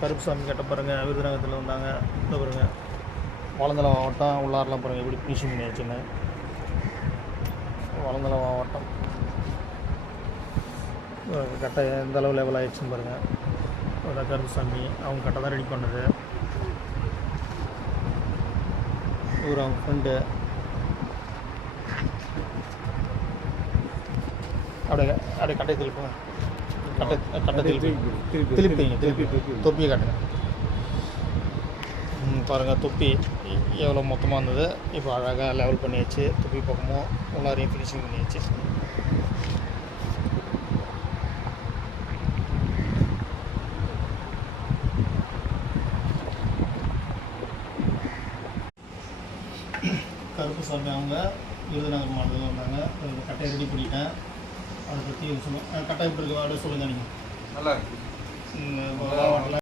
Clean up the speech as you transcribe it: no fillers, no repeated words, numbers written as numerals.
கருப்புசாமி கட்ட பாருங்கள், விருதுநகரத்தில் வந்தாங்க. இந்த பாருங்கள், வளந்தலை மாவட்டம் உள்ளாரெலாம் பாருங்கள் எப்படி ஃபினிஷிங் பண்ணி வச்சுன்னு. வளந்தலை மாவட்டம் கட்டை எந்த அளவு லெவல் ஆகிடுச்சுன்னு பாருங்கள். அதான் கருப்புசாமி அவங்க கட்டை தான் ரெடி பண்ணது. இவர் அவங்க ஃப்ரெண்டு. அப்படியே கட்டை திருப்புங்க, கட்டை திருப்பி தொப்பியை காட்டுங்க. பாருங்கள், தொப்பி எவ்வளோ மொத்தமாக இருந்தது, இப்போ அழகாக லெவல் பண்ணியாச்சு. தொப்பி பக்கமும் உள்ளாரையும் ஃபினிஷிங் பண்ணியாச்சு. கருப்புசாமி அவங்க விருதுநகர் மாவட்டத்தில் வந்தாங்க. கட்டையை ரெடி பண்ணிட்டேன். அதை பற்றி சொல்லுங்கள். கட்டாயம் இருக்குது, அப்படியே சொல்லுங்கள். நீங்கள் நல்லா இருக்கு.